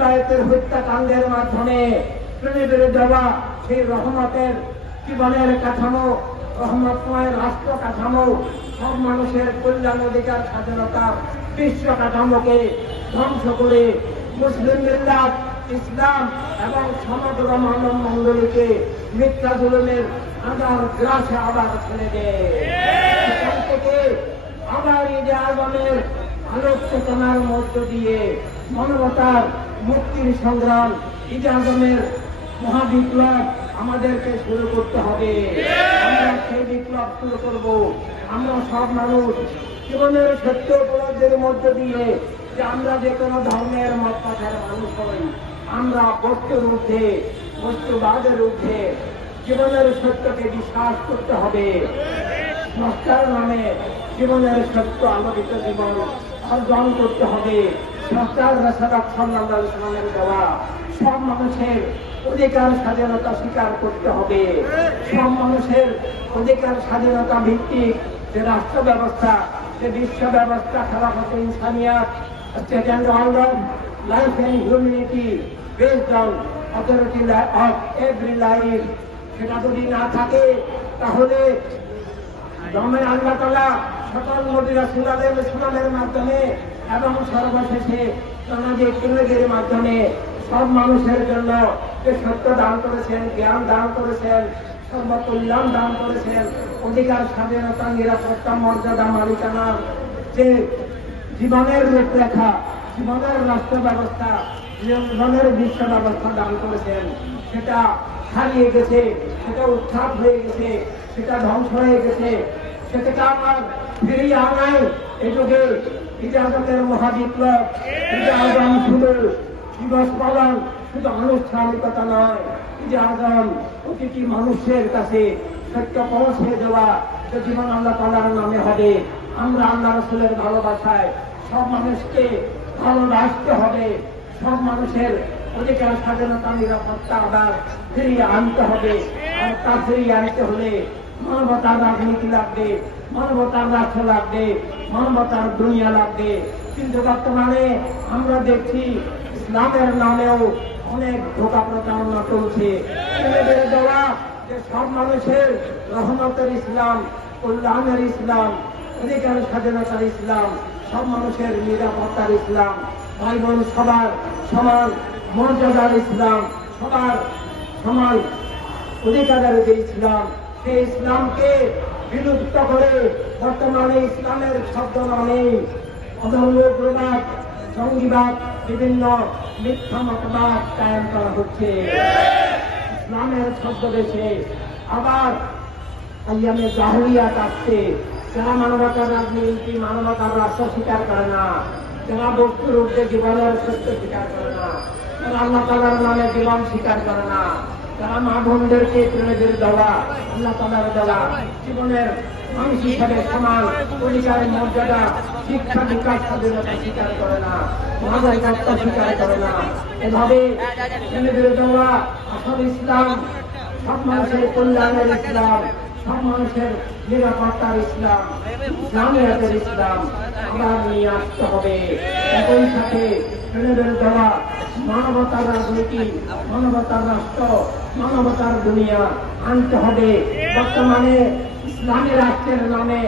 সেবায়েতের হত্যাকাণ্ডের মাধ্যমে প্রেমে দেওয়া সেই রহমতের জীবনের কাঠামো, রহমতময় রাষ্ট্র কাঠামো, সব মানুষের কল্যাণ, অধিকার, স্বাধীনতা, বিশ্ব কাঠামোকে ধ্বংস করে মুসলিম মিল্লাত, ইসলাম এবং সমগ্র মানব মণ্ডলীকে মিথ্যা জুলুমের আদার গ্রাসে আবার ছেড়ে দেয়। সেখান থেকে আবার ঈদে আজমের আলোক চেতনার মধ্য দিয়ে মানবতার মুক্তির সংগ্রাম, ঈদে আজমের মহাবিপ্লব আমাদেরকে শুরু করতে হবে। আমরা সেই বিপ্লব শুরু করব। আমরা সব মানুষ জীবনের সত্য উপলব্ধির মধ্য দিয়ে যে আমরা যে কোনো ধর্মের মত কথার মানুষ হই, আমরা বস্তুর ঊর্ধ্বে, বস্তুবাদের ঊর্ধ্বে জীবনের সত্যকে বিশ্বাস করতে হবে। সংস্কার নামে জীবনের সত্য আলোকিত জীবন অর্জন করতে হবে। সংস্কার রাসাদাত সাল্লাল্লাহু আলাইহি ওয়াসাল্লামের দেওয়া সব মানুষের অধিকার স্বাধীনতা স্বীকার করতে হবে। সব মানুষের অধিকার স্বাধীনতা ভিত্তিক যে রাষ্ট্র ব্যবস্থা, যে বিশ্ব ব্যবস্থা, খেলাফতে ইনসানিয়াত, state order, life and humanity based on authority of every life, সেটা যদি না থাকে তাহলে জমে আল্লাহ তাআলা সকল নবী রাসূল আলাইহিস সালামের মাধ্যমে এবং সর্বশেষে নানাজি ইকরামের মাধ্যমে সব মানুষের জন্য যে সত্য দান করেছেন, জ্ঞান দান করেছেন, সর্বকল্যাণ দান করেছেন, অধিকার, স্বাধীনতা, নিরাপত্তা, মর্যাদা, মালিকানা, যে জীবনের রূপরেখা, জীবনের রাষ্ট্র ব্যবস্থা, জীবনের বিশ্ব ব্যবস্থা দান করেছেন, সেটা হারিয়ে গেছে, সেটা উৎখাত হয়ে গেছে, সেটা ধ্বংস হয়ে গেছে। সেটাকে আমার ফিরিয়ে আনায় এই যুগে ঈদে আজমের মহাবিপ্লব। ঈদে আজম শুধু দিবস পালন, শুধু আনুষ্ঠানিকতা নয়, ঈদে আজম প্রতিটি মানুষের কাছে সত্য পৌঁছে দেওয়া যে জীবন আল্লাহ তাআলার নামে হবে। আমরা আল্লাহ রাসূলের ভালোবাসায় সব মানুষকে ভালোবাসতে হবে। সব মানুষের অধিকার, স্বাধীনতা, নিরাপত্তা আবার ফিরিয়ে আনতে হবে। আর তা ফিরিয়ে আনতে হলে মানবতার রাজনীতি লাগবে, মানবতার রাষ্ট্র লাগবে, মানবতার দুনিয়া লাগবে। কিন্তু বর্তমানে আমরা দেখছি ইসলামের নামেও অনেক ধোঁকা প্রচারণা চলছে। দেওয়া যে সব মানুষের রহমতের ইসলাম, কল্যাণের ইসলাম, অধিকার স্বাধীনতার ইসলাম, সব মানুষের নিরাপত্তার ইসলাম, ভাই বোন সবার সমান মর্যাদার ইসলাম, সবার সমান অধিকারের যে ইসলাম, সেই ইসলামকে বিলুপ্ত করে বর্তমানে ইসলামের শব্দ নামেই অধর্মবাদ, জঙ্গিবাদ, বিভিন্ন মিথ্যা মতবাদ কায়েম করা হচ্ছে। ইসলামের ছদ্মবেশে আবার আইয়ামে জাহিলিয়াত আসছে। যারা মানবতার রাজনীতি, মানবতার রাষ্ট্র স্বীকার করে না, যারা বস্তুর ঊর্ধ্বে জীবনের সত্য স্বীকার করে না, যারা আল্লাহ তাআলার নামে জীবন স্বীকার করে না, যারা মা বোনদেরকে প্রেমের দেওয়া, আল্লাহ তাআলার দেওয়া জীবনের মানুষ হিসাবে সমান অধিকার, মর্যাদা, শিক্ষা, বিকাশ, স্বাধীনতা স্বীকার করে না, নাগরিকত্ব স্বীকার করে না, এভাবে প্রেমের দেওয়া আসল ইসলাম, সব মানুষের কল্যাণের ইসলাম, সব মানুষের নিরাপত্তার ইসলাম, ইসলামিয়াতের ইসলাম আবার নিয়ে আসতে হবে। একই সাথে প্রেমের দেওয়া মানবতার রাজনীতি, মানবতার রাষ্ট্র, মানবতার দুনিয়া আনতে হবে। বর্তমানে ইসলামী রাষ্ট্রের নামে,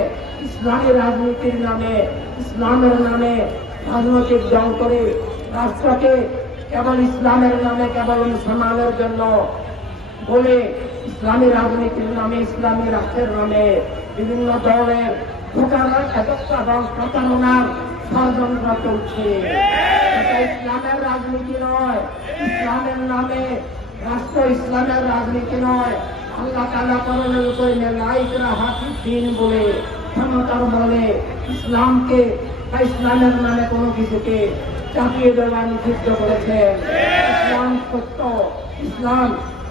ইসলামী রাজনীতির নামে, ইসলামের নামে রাজনৈতিক দল করে রাষ্ট্রকে কেবল ইসলামের নামে, কেবল মুসলমানের জন্য বলে ইসলামী রাজনীতির নামে, ইসলামী রাষ্ট্রের নামে বিভিন্ন দলের ঢোকানোর এবং প্রতারণার ষড়যন্ত্র চলছে। এটা ইসলামের রাজনীতি নয়, ইসলামের নামে রাষ্ট্র, ইসলামের রাজনীতি নয়। আল্লাহ তাআলা কোরআনের উপরে লাইকরা হাফিজ দিন বলে ক্ষমতার বলে ইসলামকে বা ইসলামের নামে কোনো কিছুকে চাপিয়ে দেওয়া নিষিদ্ধ করেছেন। ইসলাম সত্য, ইসলাম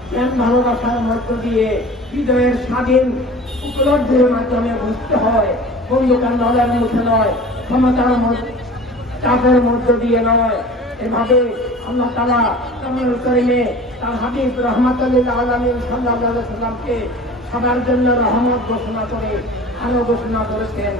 প্রেম ভালোবাসার মধ্য দিয়ে হৃদয়ের স্বাধীন উপলব্ধির মাধ্যমে বুঝতে হয়, বন্ধুকার নলের মুখে নয়, ক্ষমতার চাপের মধ্য দিয়ে নয়। এভাবে আল্লাহ তাআলা কোরআনুল কারীমে তার হাবিব রাহমাতুল লিল আলামিন সাল্লাল্লাহু আলাইহি ওয়াসাল্লামকে সবার জন্য রহমত ঘোষণা করে আরো ঘোষণা করেছেন